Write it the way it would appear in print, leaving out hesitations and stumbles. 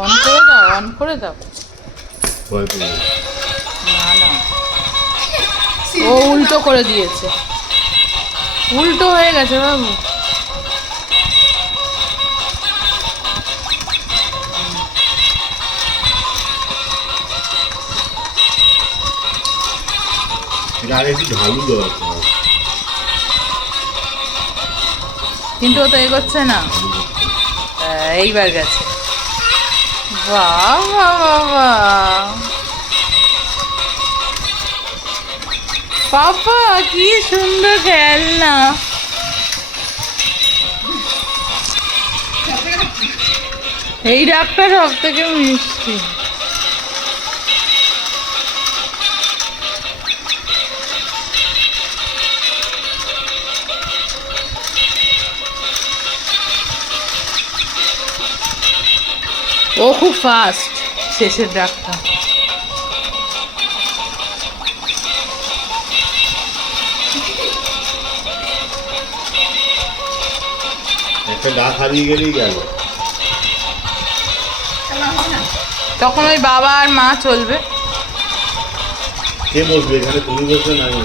On করে দাও, on করে দাও। ভয় পেয়ে গেছে। না না, ও উল্টো করে দিয়েছে, উল্টো হয়ে গেছে বাবু। এটা আর একটু ঢালু দরকার। কিন্তু ও তো এগোচ্ছে না। এইবার গেছে। বাহ বাহ বাহ বাহ। পাপা কি সুন্দর খেলনা। এই ডাকটা সব থেকে মিষ্টি। ও খুব ফাস্ট শেষের ডাকটা। একটা ডাক হারিয়ে গেলেই গেল। তখন ওই বাবা আর মা চলবে। কে বসবে এখানে? তুমি বসবে না আমি